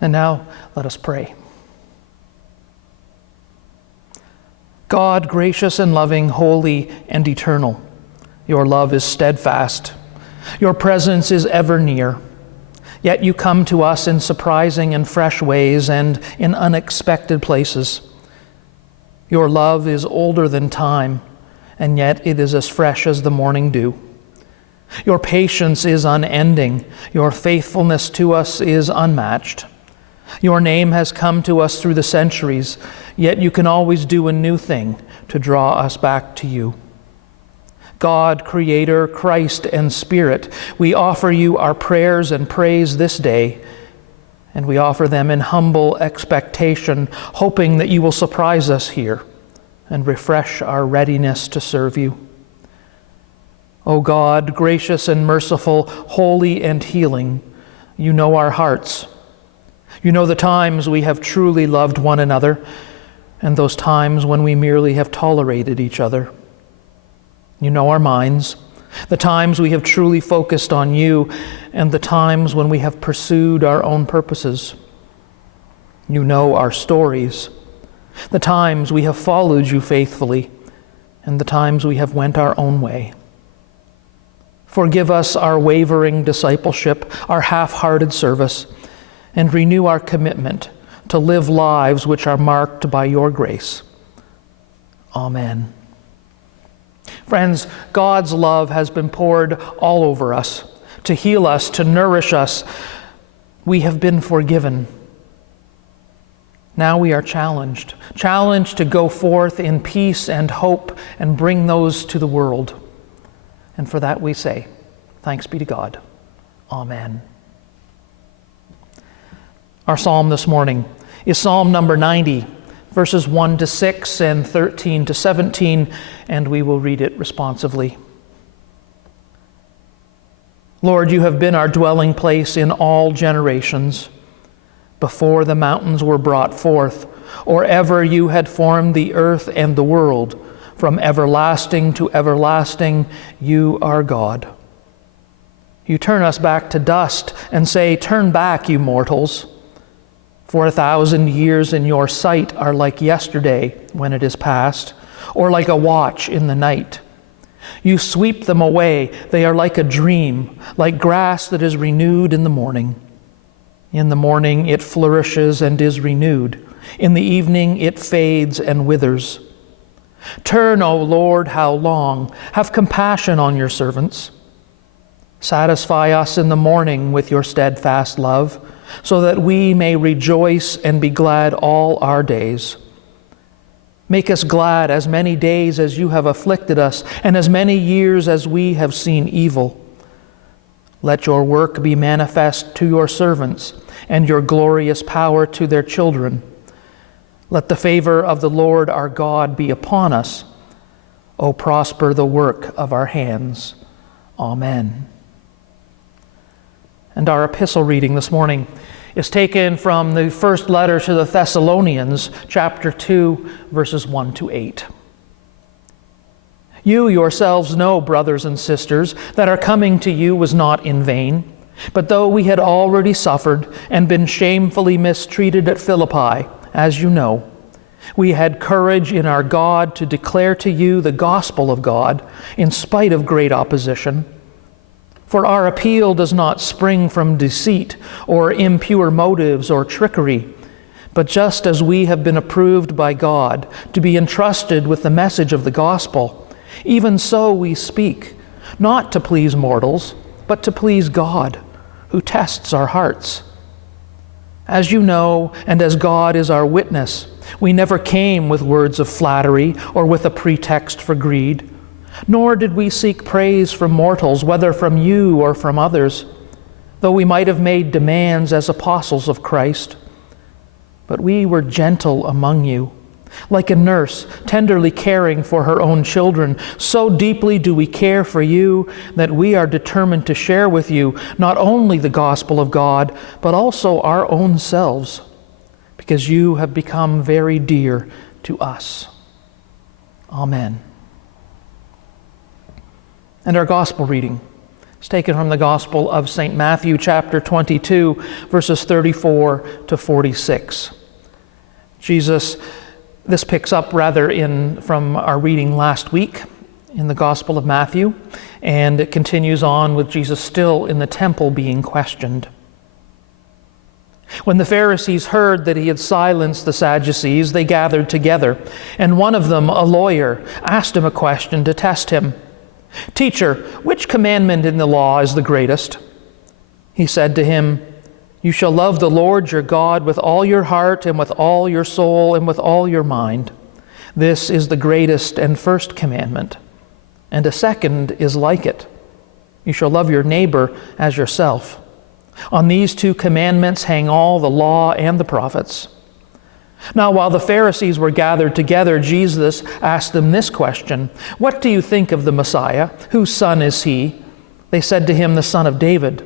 And now let us pray. God, gracious and loving, holy and eternal, your love is steadfast. Your presence is ever near. Yet you come to us in surprising and fresh ways and in unexpected places. Your love is older than time, and yet it is as fresh as the morning dew. Your patience is unending. Your faithfulness to us is unmatched. Your name has come to us through the centuries, yet you can always do a new thing to draw us back to you. God, Creator, Christ, and Spirit, we offer you our prayers and praise this day, and we offer them in humble expectation, hoping that you will surprise us here and refresh our readiness to serve you. O God, gracious and merciful, holy and healing, you know our hearts. You know the times we have truly loved one another, and those times when we merely have tolerated each other. You know our minds, the times we have truly focused on you, and the times when we have pursued our own purposes. You know our stories, the times we have followed you faithfully, and the times we have went our own way. Forgive us our wavering discipleship, our half-hearted service, and renew our commitment to live lives which are marked by your grace. Amen. Friends, God's love has been poured all over us, to heal us, to nourish us. We have been forgiven. Now we are challenged to go forth in peace and hope and bring those to the world. And for that we say, thanks be to God. Amen. Our psalm this morning is Psalm number 90, verses 1 to 6 and 13 to 17, and we will read it responsively. Lord, you have been our dwelling place in all generations. Before the mountains were brought forth, or ever you had formed the earth and the world, from everlasting to everlasting, you are God. You turn us back to dust and say, turn back, you mortals. For 1,000 years in your sight are like yesterday when it is past, or like a watch in the night. You sweep them away. They are like a dream, like grass that is renewed in the morning. In the morning it flourishes and is renewed. In the evening it fades and withers. Turn, O Lord, how long? Have compassion on your servants. Satisfy us in the morning with your steadfast love, so that we may rejoice and be glad all our days. Make us glad as many days as you have afflicted us, and as many years as we have seen evil. Let your work be manifest to your servants, and your glorious power to their children. Let the favor of the Lord our God be upon us. O prosper the work of our hands. Amen. And our epistle reading this morning is taken from the first letter to the Thessalonians, chapter 2, verses 1 to 8. You yourselves know, brothers and sisters, that our coming to you was not in vain. But though we had already suffered and been shamefully mistreated at Philippi, as you know, we had courage in our God to declare to you the gospel of God, in spite of great opposition. For our appeal does not spring from deceit or impure motives or trickery, but just as we have been approved by God to be entrusted with the message of the gospel, even so we speak, not to please mortals, but to please God, who tests our hearts. As you know, and as God is our witness, we never came with words of flattery or with a pretext for greed. Nor did we seek praise from mortals, whether from you or from others, though we might have made demands as apostles of Christ. But we were gentle among you, like a nurse tenderly caring for her own children. So deeply do we care for you that we are determined to share with you not only the gospel of God, but also our own selves, because you have become very dear to us. Amen. And our gospel reading It's taken from the Gospel of St. Matthew, chapter 22, verses 34 to 46. This picks up from our reading last week in the Gospel of Matthew, and it continues on with Jesus still in the temple being questioned. When the Pharisees heard that he had silenced the Sadducees, they gathered together, and one of them, a lawyer, asked him a question to test him. "Teacher, which commandment in the law is the greatest?" He said to him, "You shall love the Lord your God with all your heart and with all your soul and with all your mind. This is the greatest and first commandment. And a second is like it. You shall love your neighbor as yourself. On these two commandments hang all the law and the prophets." Now, while the Pharisees were gathered together, Jesus asked them this question: "What do you think of the Messiah? Whose son is he?" They said to him, "The son of David."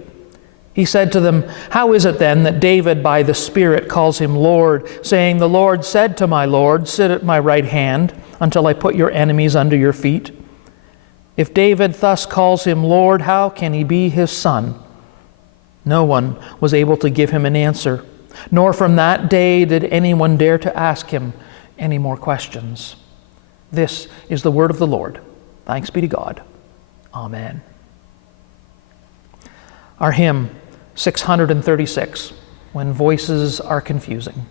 He said to them, "How is it then that David by the Spirit calls him Lord, saying, 'The Lord said to my Lord, sit at my right hand until I put your enemies under your feet'? If David thus calls him Lord, how can he be his son?" No one was able to give him an answer, nor from that day did anyone dare to ask him any more questions. This is the word of the Lord. Thanks be to God. Amen. Our hymn, 636, When Voices Are Confusing.